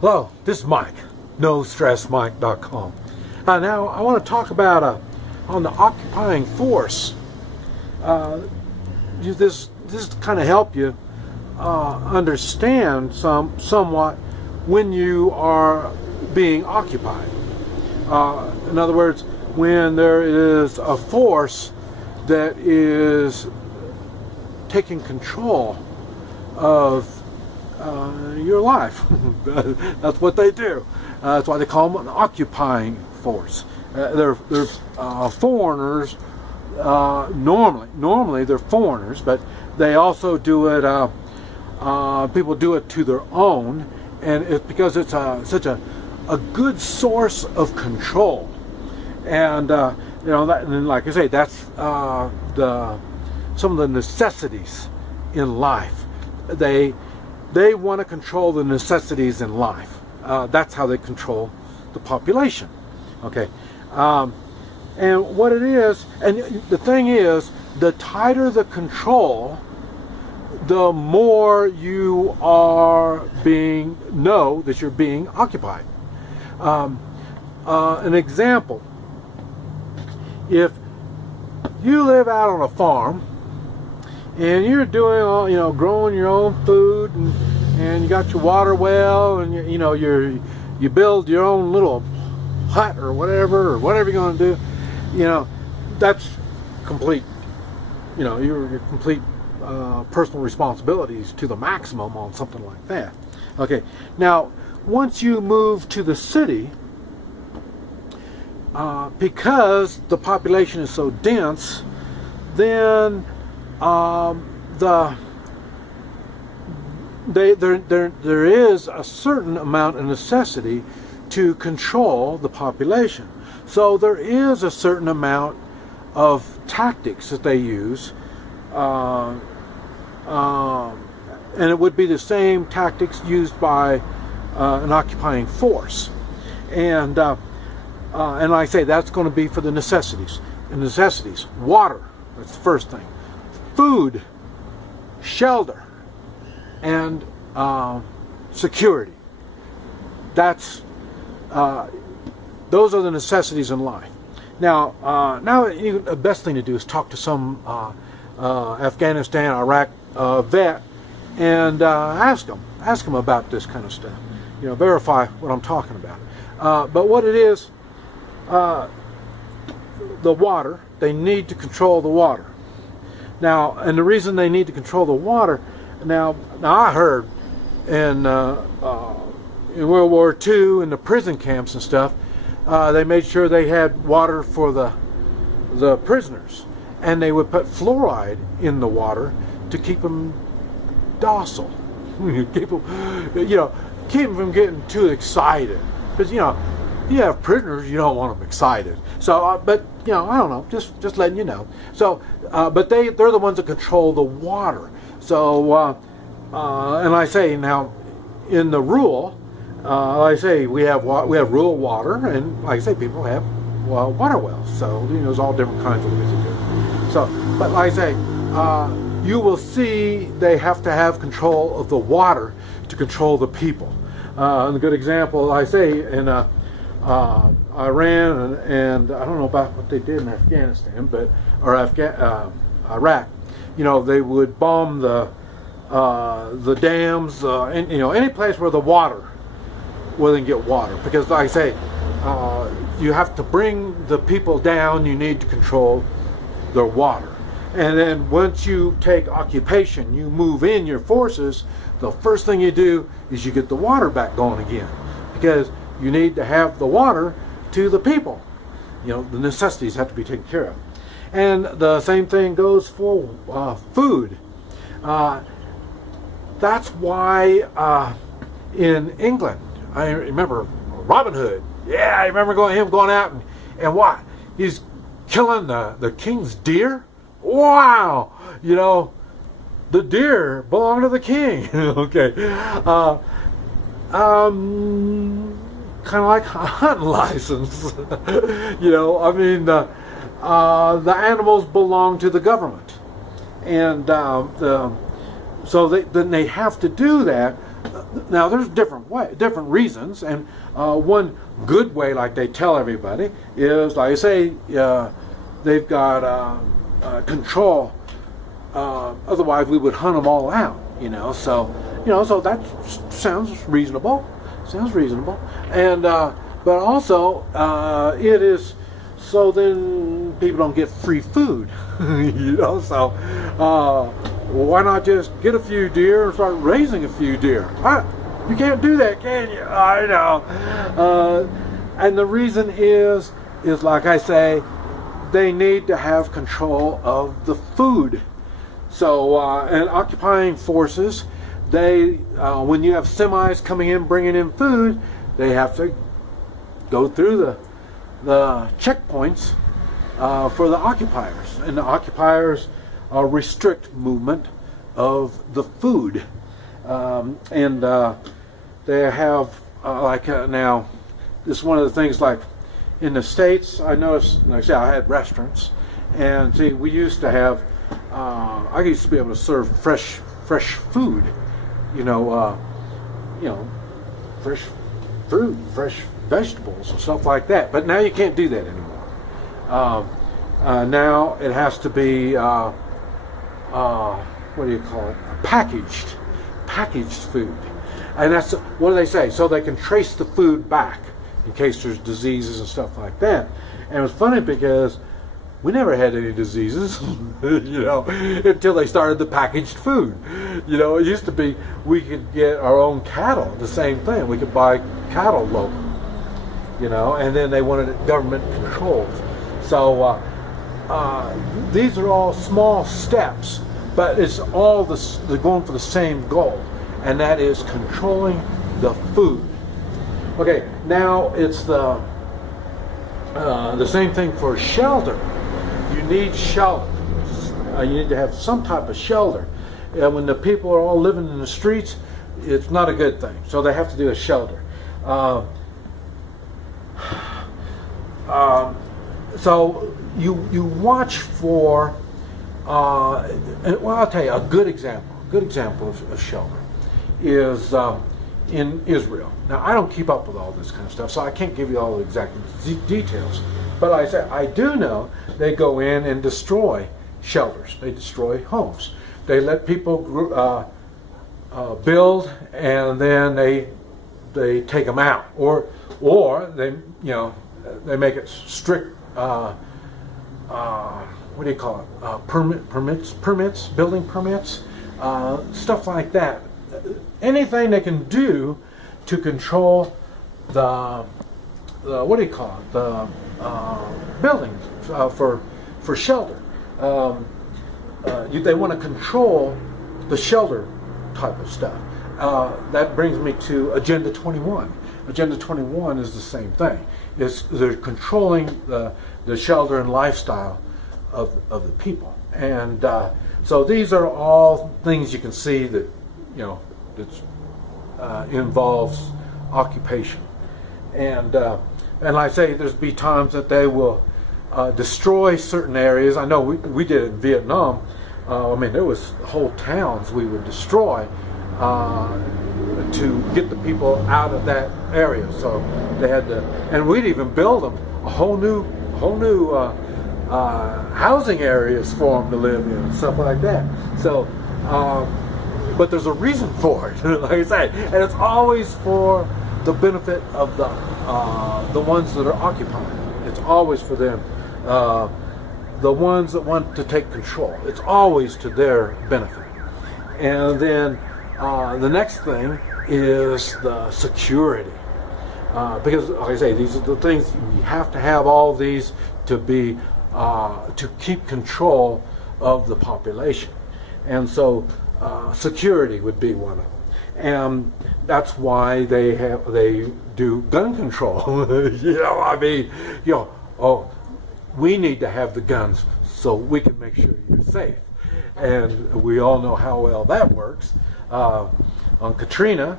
Hello, this is Mike, NoStressMike.com. Now I want to talk about on the occupying force. This kind of help you understand somewhat when you are being occupied. In other words, when there is a force that is taking control of your life. That's what they do. That's why they call them an occupying force. They're foreigners. Normally they're foreigners, but they also do it. People do it to their own, and it's because it's such a good source of control. And and like I say, that's some of the necessities in life. They want to control the necessities in life. That's how they control the population. Okay, and what it is, and the thing is, the tighter the control, the more you are know that you're being occupied. An example: if you live out on a farm and you're doing all, growing your own food, and you got your water well, and you build your own little hut or whatever you're going to do, that's complete, your complete personal responsibilities to the maximum on something like that. Okay, now once you move to the city, because the population is so dense, then there is a certain amount of necessity to control the population. So there is a certain amount of tactics that they use, and it would be the same tactics used by an occupying force. And like I say, that's going to be for the necessities. The necessities: water, that's the first thing; food, shelter, and security. Those are the necessities in life. Now, the best thing to do is talk to some Afghanistan, Iraq vet, and ask them about this kind of stuff. Verify what I'm talking about. But what it is, the water, they need to control the water. Now, and the reason they need to control the water, now I heard in World War II, in the prison camps and stuff, they made sure they had water for the prisoners, and they would put fluoride in the water to keep them docile, keep them from getting too excited, because you have prisoners, you don't want them excited. So, but I don't know, just letting you know. So, but they're the ones that control the water. So, and I say now, in the rural, like I say, we have rural water, and like I say, people have water wells. So there's all different kinds of ways to do it. So, but like I say, you will see they have to have control of the water to control the people. And a good example, like I say, in Iran, and I don't know about what they did in Afghanistan, or Iraq. They would bomb the dams, and any place where they can get water, because like I say, you have to bring the people down. You need to control their water, and then once you take occupation, you move in your forces. The first thing you do is you get the water back going again, because you need to have the water to the people. The necessities have to be taken care of. And the same thing goes for food. That's why in England, I remember Robin Hood. Yeah, I remember him going out and what? He's killing the king's deer? Wow! The deer belong to the king. Okay. Kind of like a hunting license. The animals belong to the government, and so then they have to do that now there's different reasons, and one good way, like they tell everybody, is like I say, they've got control. Otherwise, we would hunt them all out. So so that sounds reasonable. And but also it is so then people don't get free food. So why not just get a few deer and start raising a few deer? You can't do that, can you? I know. And the reason is like I say, they need to have control of the food. So and occupying forces, they when you have semis coming in bringing in food, they have to go through the checkpoints for the occupiers, and the occupiers restrict movement of the food, and they have now this is one of the things, like in the States, I noticed, like I said, I had restaurants, and see, we used to have I used to be able to serve fresh food, fresh fruit, fresh vegetables and stuff like that. But now you can't do that anymore. Now it has to be what do you call it? Packaged food. And that's, what do they say? So they can trace the food back in case there's diseases and stuff like that. And it was funny because we never had any diseases, until they started the packaged food. It used to be we could get our own cattle, the same thing. We could buy cattle local, and then they wanted it government controlled. So these are all small steps, but it's all they're going for the same goal, and that is controlling the food. Okay, now it's the same thing for shelter. You need shelter. You need to have some type of shelter. And when the people are all living in the streets, it's not a good thing. So they have to do a shelter. So you watch for. Well, I'll tell you a good example of shelter is in Israel. Now, I don't keep up with all this kind of stuff, so I can't give you all the exact details. But like I said, I do know they go in and destroy shelters. They destroy homes. They let people build, and then they take them out, or they they make it strict. What do you call it? Permits, building permits, stuff like that. Anything they can do to control the what do you call it? The buildings for shelter. They want to control the shelter type of stuff. That brings me to Agenda 21. Agenda 21 is the same thing. They're controlling the shelter and lifestyle of the people, and so these are all things you can see that that involves occupation, and like I say, there's be times that they will destroy certain areas. I know we did it in Vietnam. There was whole towns we would destroy to get the people out of that area. So they had to, and we'd even build them a whole new housing areas for them to live in and stuff like that. So, but there's a reason for it, like I say, and it's always for the benefit of the ones that are occupying. It's always for them. The ones that want to take control. It's always to their benefit. And then the next thing is the security. Because, like I say, these are the things, you have to have all these to be, to keep control of the population. And so security would be one of them. And that's why they do gun control. We need to have the guns so we can make sure you're safe. And we all know how well that works. On Katrina,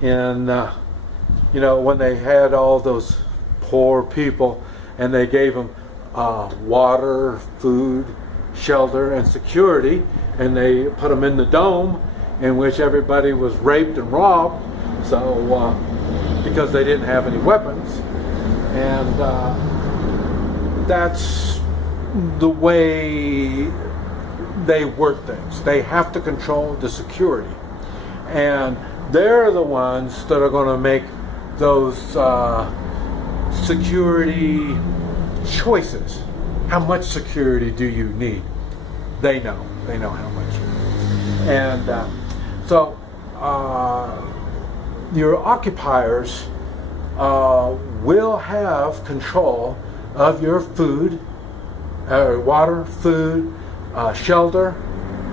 when they had all those poor people and they gave them water, food, shelter, and security, and they put them in the dome, in which everybody was raped and robbed, so because they didn't have any weapons. And that's the way they work things. They have to control the security, and they're the ones that are going to make those security choices. How much security do you need? They know how much. And so your occupiers will have control of your food, water, food, shelter,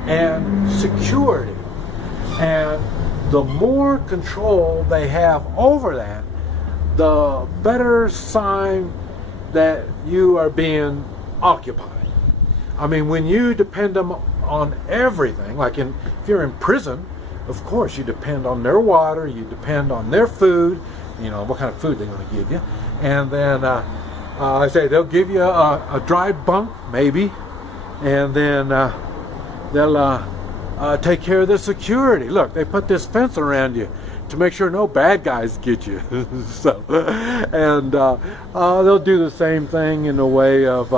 and security. And the more control they have over that, the better sign that you are being occupied. I mean, when you depend on everything, like if you're in prison, of course you depend on their water, you depend on their food, what kind of food they're going to give you. And then I say they'll give you a dry bunk, maybe, and then they'll take care of the security. Look, they put this fence around you to make sure no bad guys get you. So, and they'll do the same thing in the way of,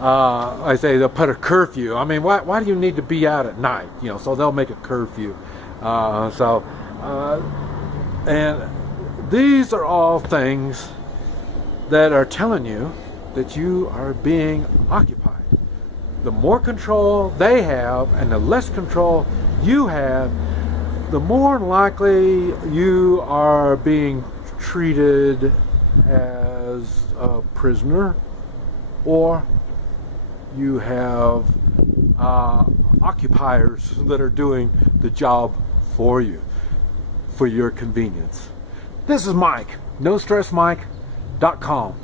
I say they'll put a curfew. I mean, why do you need to be out at night? So they'll make a curfew. And these are all things that are telling you that you are being occupied. The more control they have and the less control you have, the more likely you are being treated as a prisoner, or you have occupiers that are doing the job for you, for your convenience. This is Mike, NoStressMike.com.